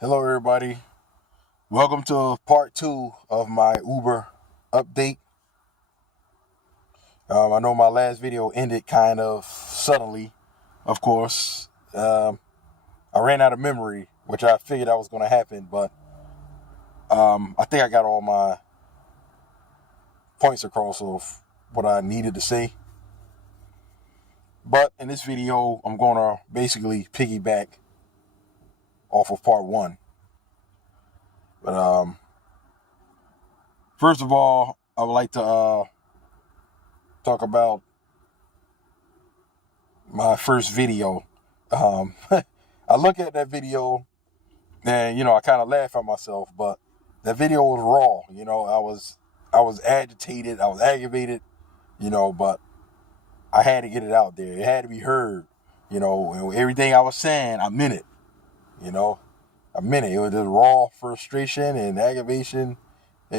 Hello, everybody. Welcome to part 2 of my Uber update. I know my last video ended kind of suddenly, of course. I ran out of memory, which I figured that was going to happen, but I think I got all my points across of what I needed to say. But in this video, I'm going to basically piggyback off of part 1. But first of all, I would like to talk about my first video. I look at that video and, I kind of laugh at myself, but that video was raw. I was agitated, I was aggravated, but I had to get it out there. It had to be heard, and everything I was saying, I meant it, I meant it. It was just raw frustration and aggravation,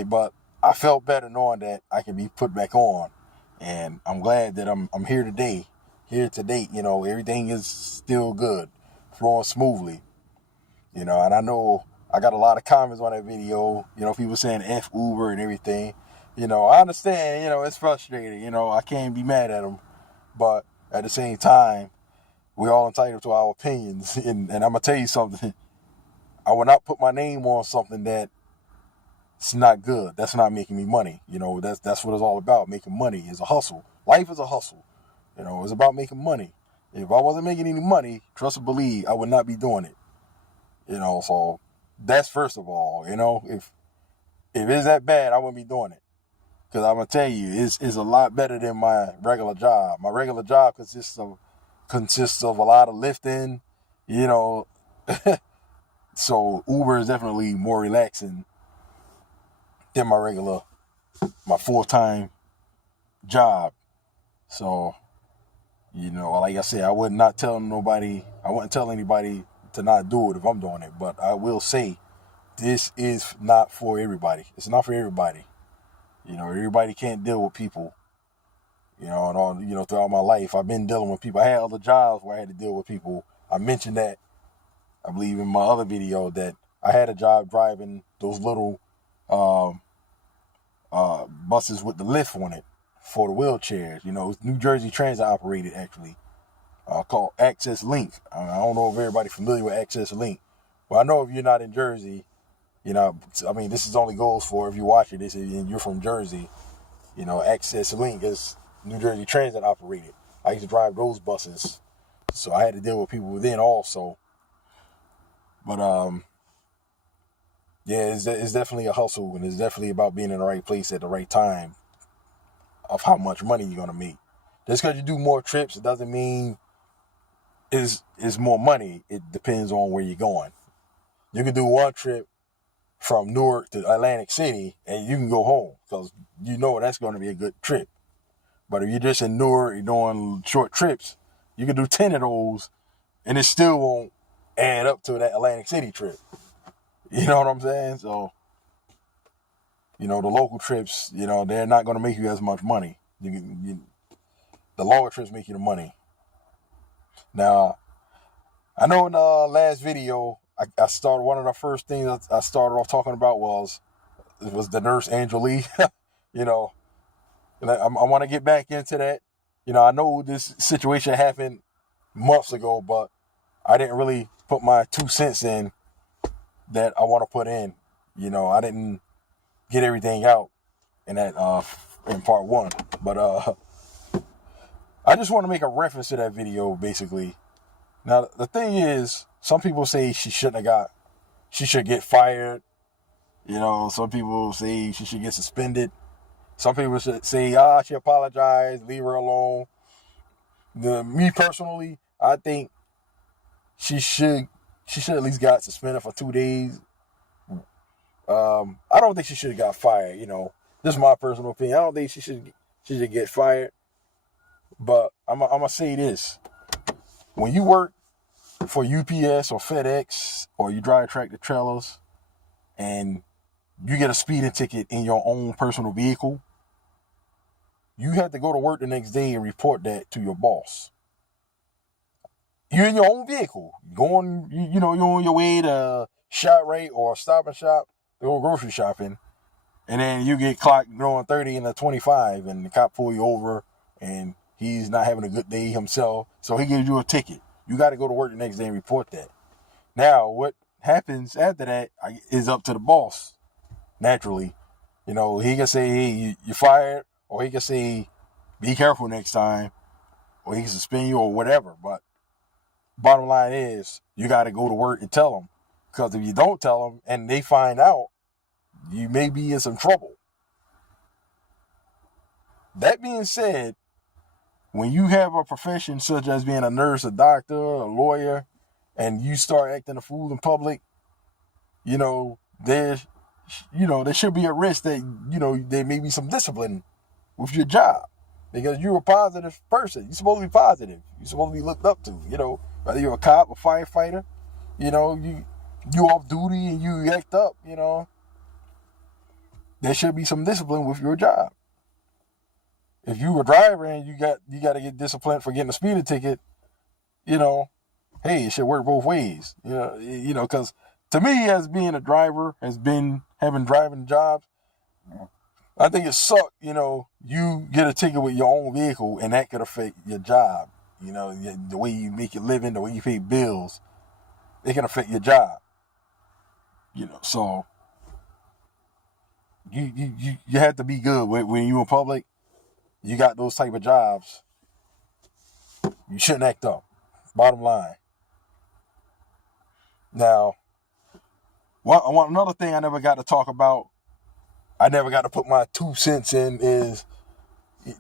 but I felt better knowing that I can be put back on, and I'm glad that I'm here today. Here to date, everything is still good, flowing smoothly, and I know I got a lot of comments on that video, people saying F Uber and everything, I understand, it's frustrating, I can't be mad at them, but at the same time, we're all entitled to our opinions, and I'm going to tell you something, I will not put my name on something that's not good, that's not making me money, that's what it's all about, making money is a hustle, life is a hustle. It's about making money. If I wasn't making any money, trust and believe, I would not be doing it. So that's first of all, if it's that bad, I wouldn't be doing it. Because I'm going to tell you, it's a lot better than my regular job. My regular job consists of a lot of lifting, So Uber is definitely more relaxing than my full-time job. So, like I said, I wouldn't tell anybody to not do it if I'm doing it. But I will say, this is not for everybody. It's not for everybody. Everybody can't deal with people. And all, throughout my life, I've been dealing with people. I had other jobs where I had to deal with people. I mentioned that, I believe, in my other video, that I had a job driving those little buses with the lift on it for the wheelchairs. It's New Jersey Transit operated, actually, called Access Link. I don't know if everybody's familiar with Access Link, but I know if you're not in Jersey, this is only goes for if you watch it, this is, and you're from Jersey, Access Link is New Jersey Transit operated. I used to drive those buses, so I had to deal with people within also. But yeah, it's definitely a hustle, and it's definitely about being in the right place at the right time of how much money you're gonna make. Just because you do more trips, it doesn't mean is more money. It depends on where you're going. You can do one trip from Newark to Atlantic City, and you can go home because that's going to be a good trip. But if you're just in Newark, you're doing short trips, you can do 10 of those, and it still won't add up to that Atlantic City trip. You know what I'm saying? So, the local trips, they're not going to make you as much money. The longer trips make you the money. Now, I know in the last video, I started, one of the first things I started off talking about was the nurse Angel Lee. And I want to get back into that. I know this situation happened months ago, but I didn't really put my 2 cents in that I want to put in. I didn't get everything out in that in part 1. But I just want to make a reference to that video, basically. Now, the thing is, some people say she should get fired. Some people say she should get suspended. Some people should say, she apologized, leave her alone. Me personally, I think she should at least got suspended for 2 days. I don't think she should have got fired. This is my personal opinion. I don't think she should get fired. But I'm gonna say this: when you work for UPS or FedEx, or you drive tractor trailers, and you get a speeding ticket in your own personal vehicle, you have to go to work the next day and report that to your boss. You're in your own vehicle, you're on your way to ShopRite or Stop and Shop to go grocery shopping, and then you get clocked going 30 and a 25, and the cop pull you over, and he's not having a good day himself, so he gives you a ticket. You got to go to work the next day and report that. Now, what happens after that is up to the boss, naturally. You know, he can say, hey, you're fired, or he can say, be careful next time, or he can suspend you or whatever. But bottom line is, you got to go to work and tell them. Because if you don't tell them and they find out, you may be in some trouble. That being said, when you have a profession such as being a nurse, a doctor, a lawyer, and you start acting a fool in public, there should be a risk that, there may be some discipline with your job. Because you're a positive person. You're supposed to be positive. You're supposed to be looked up to, whether you're a cop, a firefighter, you off duty and you act up, there should be some discipline with your job. If you a driver and you got to get disciplined for getting a speeding ticket, hey, it should work both ways. Because to me, as being a driver, as been having driving jobs, I think it sucks. You get a ticket with your own vehicle, and that could affect your job. The way you make your living, the way you pay bills, it can affect your job. So you have to be good when you in public. You got those type of jobs. You shouldn't act up. Bottom line. Now, another thing I never got to talk about, I never got to put my 2 cents in, is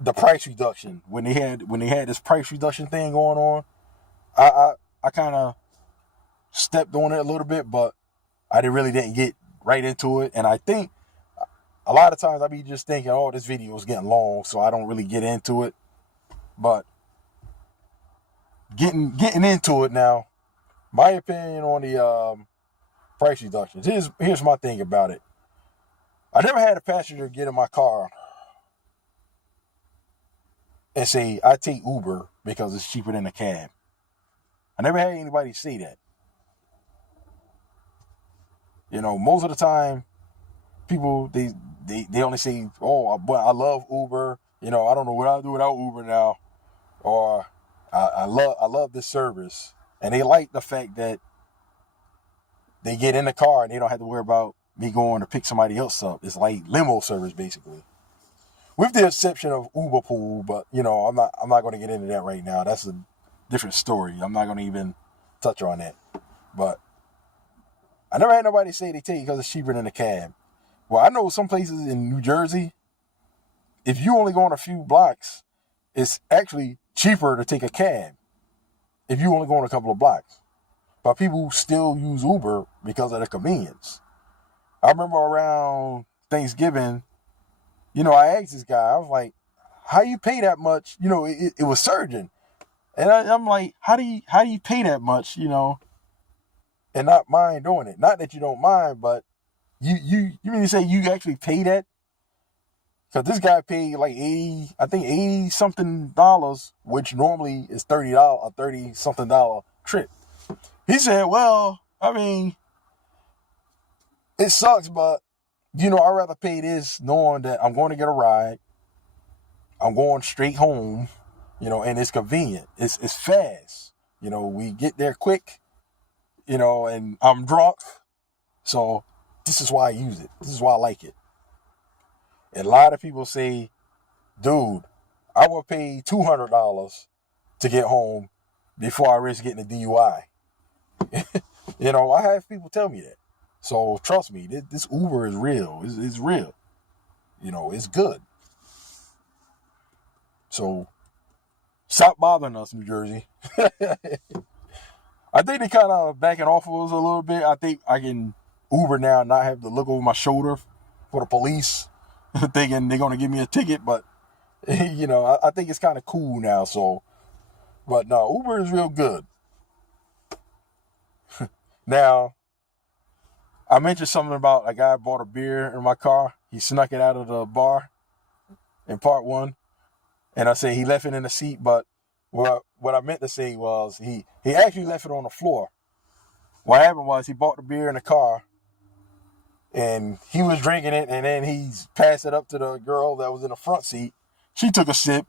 the price reduction. When they had this price reduction thing going on, I kind of stepped on it a little bit, but I really didn't get right into it. And I think a lot of times I be just thinking, oh, this video is getting long, so I don't really get into it. But getting into it now, my opinion on the price reductions. Here's my thing about it. I never had a passenger get in my car and say, I take Uber because it's cheaper than a cab. I never had anybody say that. Most of the time, people, they only say, oh, but I love Uber. I don't know what I'll do without Uber now. Or I love this service. And they like the fact that they get in the car and they don't have to worry about me going to pick somebody else up. It's like limo service, basically. With the exception of Uber Pool, but, I'm not going to get into that right now. That's a different story. I'm not going to even touch on that. But I never had nobody say they take it because it's cheaper than a cab. Well, I know some places in New Jersey, if you only go on a few blocks, it's actually cheaper to take a cab if you only go on a couple of blocks. But people still use Uber because of the convenience. I remember around Thanksgiving, I asked this guy, I was like, how you pay that much? It was surging. And I'm like, how do you pay that much, and not mind doing it? Not that you don't mind, but you mean to say you actually pay that? Because this guy paid like $80 something, which normally is $30, a $30 something trip. He said, well, I mean, it sucks, but I'd rather pay this knowing that I'm going to get a ride. I'm going straight home, and it's convenient. It's fast. We get there quick, and I'm drunk. So this is why I use it. This is why I like it. And a lot of people say, dude, I would pay $200 to get home before I risk getting a DUI. I have people tell me that. So trust me, this Uber is real. It's real. It's good. So stop bothering us, New Jersey. I think they kind of backing off of us a little bit. I think I can Uber now and not have to look over my shoulder for the police thinking they're going to give me a ticket. But, I think it's kind of cool now. So, but no, Uber is real good. Now, I mentioned something about a guy bought a beer in my car. He snuck it out of the bar in part one. And I say he left it in the seat, but what I meant to say was he actually left it on the floor. what happened was he bought the beer in the car, and he was drinking it, and then he passed it up to the girl that was in the front seat. She took a sip,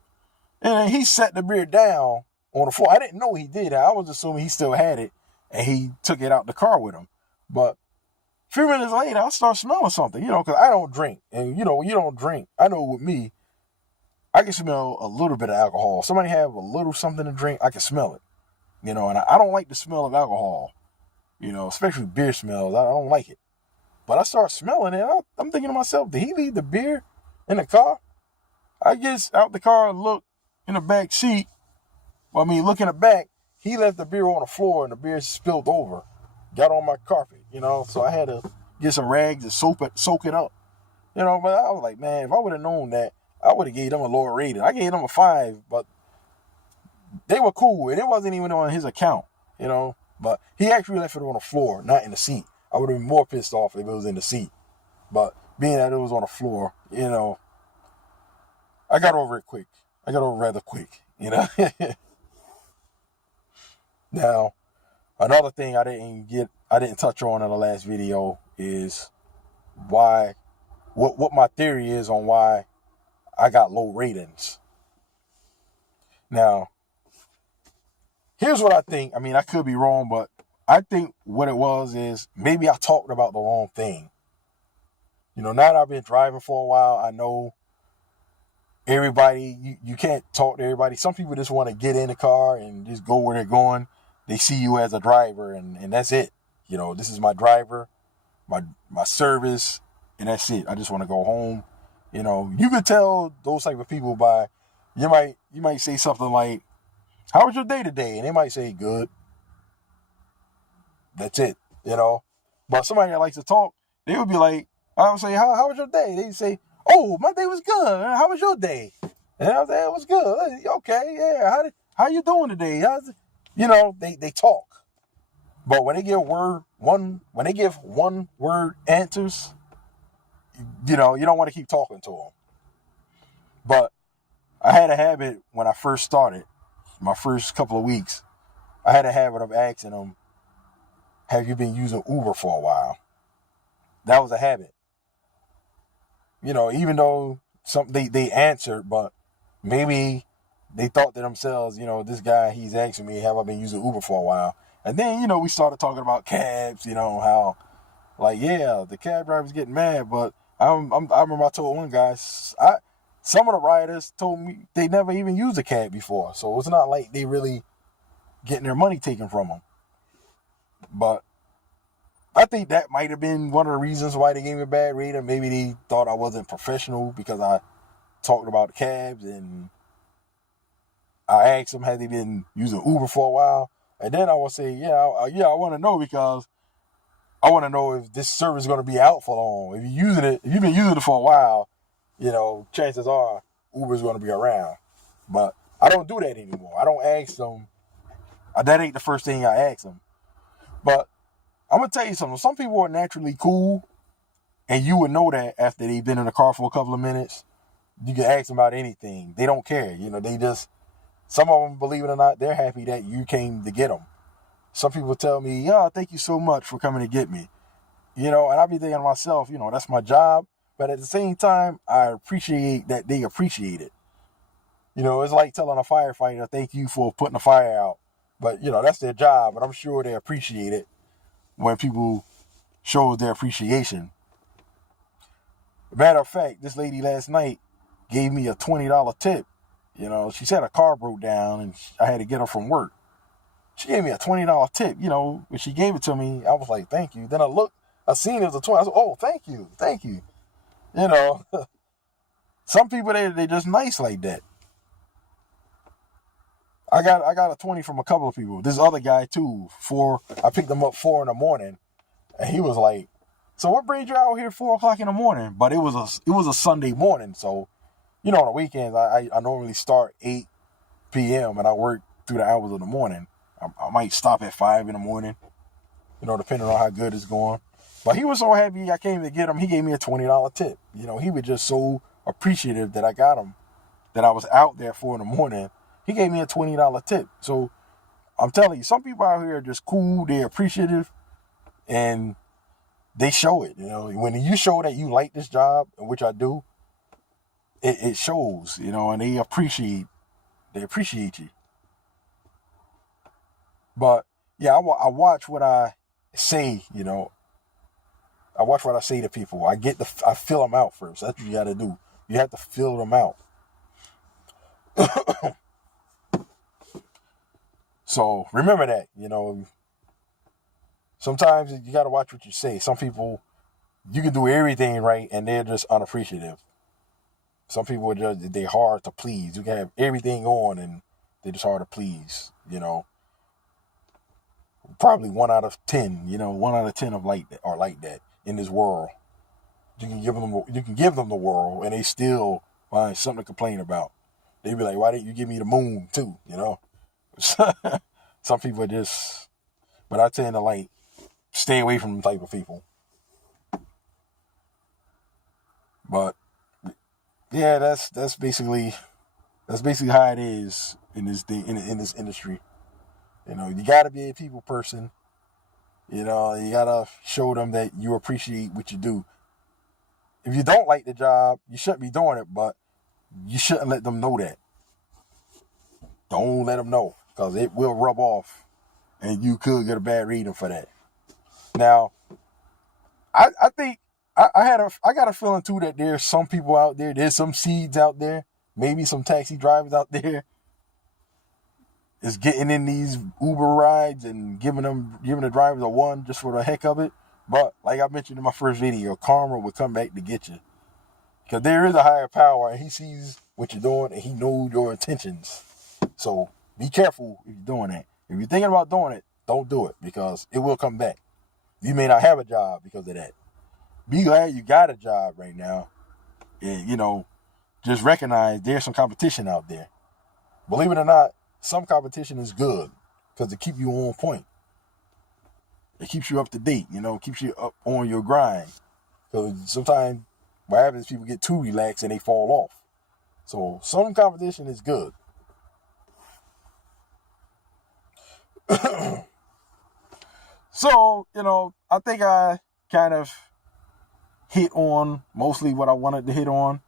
and then he set the beer down on the floor. I didn't know he did that. I was assuming he still had it, and he took it out the car with him. But a few minutes later, I start smelling something, because I don't drink. And, when you don't drink, I know with me, I can smell a little bit of alcohol. Somebody have a little something to drink, I can smell it. And I don't like the smell of alcohol, especially beer smells. I don't like it. But I start smelling it. I'm thinking to myself, did he leave the beer in the car? I get out the car and look in the back seat. Look in the back. He left the beer on the floor and the beer spilled over. Got on my carpet, So I had to get some rags and soak it up. But I was like, man, if I would have known that, I would have gave them a lower rating. I gave them a 5, but they were cool. And it wasn't even on his account, But he actually left it on the floor, not in the seat. I would have been more pissed off if it was in the seat. But being that it was on the floor, I got over it quick. I got over rather quick, Now, another thing I didn't touch on in the last video is what my theory is on why I got low ratings. Now, here's what I think. I could be wrong, but I think what it was is maybe I talked about the wrong thing. Now that I've been driving for a while, I know everybody, you can't talk to everybody. Some people just want to get in the car and just go where they're going. They see you as a driver, and that's it. This is my driver, my service, and that's it. I just want to go home. You could tell those type of people by, you might say something like, how was your day today? And they might say, good. That's it, But somebody that likes to talk, they would be like, I would say, how was your day? They'd say, oh, my day was good. How was your day? And I was like, it was good. Okay, yeah. How you doing today? They talk. But when they give one word answers, you don't want to keep talking to them. But I had a habit when I first started, my first couple of weeks, I had a habit of asking them, have you been using Uber for a while? That was a habit. Even though they answered, but maybe they thought to themselves, this guy, he's asking me, have I been using Uber for a while? And then, we started talking about cabs, how, the cab driver's getting mad. But I remember I told one guy, some of the riders told me they never even used a cab before. So it's not like they really getting their money taken from them. But I think that might have been one of the reasons why they gave me a bad rating. Maybe they thought I wasn't professional because I talked about cabs, and I asked them, had they been using Uber for a while? And then I would say, I want to know, because I want to know if this service is going to be out for long. If you've been using it for a while, chances are Uber is going to be around. But I don't do that anymore. I don't ask them. That ain't the first thing I ask them. But I'm going to tell you something. Some people are naturally cool, and you would know that after they've been in the car for a couple of minutes. You can ask them about anything. They don't care. They just, some of them, believe it or not, they're happy that you came to get them. Some people tell me, thank you so much for coming to get me. And I'll be thinking to myself, that's my job. But at the same time, I appreciate that they appreciate it. It's like telling a firefighter, thank you for putting the fire out. But, that's their job, and I'm sure they appreciate it when people show their appreciation. Matter of fact, this lady last night gave me a $20 tip. She said her car broke down, and I had to get her from work. She gave me a $20 tip. When she gave it to me, I was like, thank you. Then I seen it was a 20. I said, oh, thank you. Some people, they just nice like that. I got a 20 from a couple of people. This other guy too. I picked him up 4 a.m, and he was like, "So what brings you out here 4 o'clock in the morning?" But it was a Sunday morning, so on the weekends I normally start 8 p.m. and I work through the hours of the morning. I might stop at 5 in the morning, depending on how good it's going. But he was so happy I came to get him. He gave me a $20 tip. He was just so appreciative that I got him, that I was out there 4 in the morning. He gave me a $20 tip. So I'm telling you, some people out here are just cool. They're appreciative. And they show it, when you show that you like this job, which I do, it shows, and they appreciate you. But yeah, I watch what I say, I watch what I say to people. I fill them out first. That's what you got to do. You have to fill them out. So remember that, sometimes you got to watch what you say. Some people, you can do everything right and they're just unappreciative. Some people are they're hard to please. You can have everything on and they're just hard to please, Probably 1 out of 10, 1 out of 10 of like that are like that in this world. You can give them the world and they still find something to complain about. They be like, why didn't you give me the moon too, Some people are just, but I tend to stay away from them type of people. But yeah, that's basically how it is in this in this industry. You gotta be a people person. You gotta show them that you appreciate what you do. If you don't like the job, you shouldn't be doing it, but you shouldn't let them know that. Don't let them know, because it will rub off and you could get a bad reading for that. Now, I think I got a feeling too that there's some people out there's some seeds out there, maybe some taxi drivers out there is getting in these Uber rides and giving the drivers a 1 just for the heck of it. But like I mentioned in my first video, karma will come back to get you. Because there is a higher power and he sees what you're doing and he knows your intentions. So be careful if you're doing that. If you're thinking about doing it, don't do it, because it will come back. You may not have a job because of that. Be glad you got a job right now. And, just recognize there's some competition out there. Believe it or not, some competition is good because it keeps you on point. It keeps you up to date, keeps you up on your grind. Because sometimes what happens is people get too relaxed and they fall off. So some competition is good. So, I think I kind of hit on mostly what I wanted to hit on.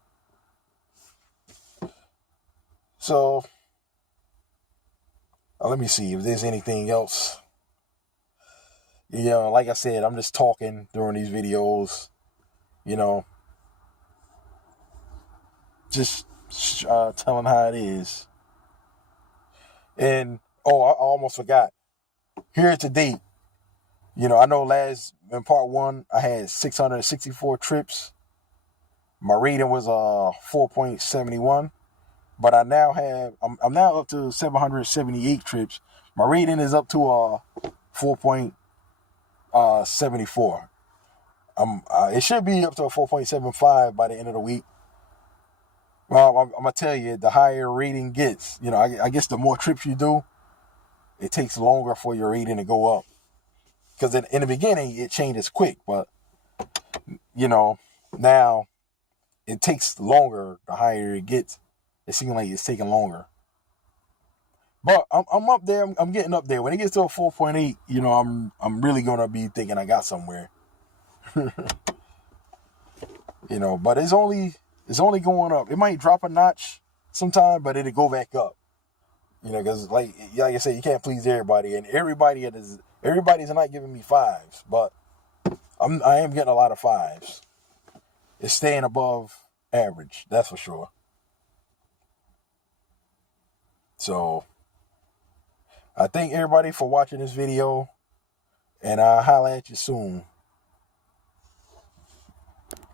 So, let me see if there's anything else. Like I said, I'm just talking during these videos, just telling how it is. And, I almost forgot. Here to date, I know in part 1, I had 664 trips. My rating was 4.71. But I now I'm now up to 778 trips. My rating is up to 4.74. It should be up to a 4.75 by the end of the week. Well, I'm gonna tell you, the higher rating gets, I guess the more trips you do, it takes longer for your rating to go up. Because in the beginning it changes quick, but now it takes longer the higher it gets. It seems like it's taking longer. But I'm up there. I'm getting up there. When it gets to a 4.8, I'm really gonna be thinking I got somewhere. But it's only going up. It might drop a notch sometime, but it'll go back up. Because like I said, you can't please everybody, and everybody's not giving me 5s, but I am getting a lot of 5s. It's staying above average, that's for sure. So, I thank everybody for watching this video, and I'll holler at you soon.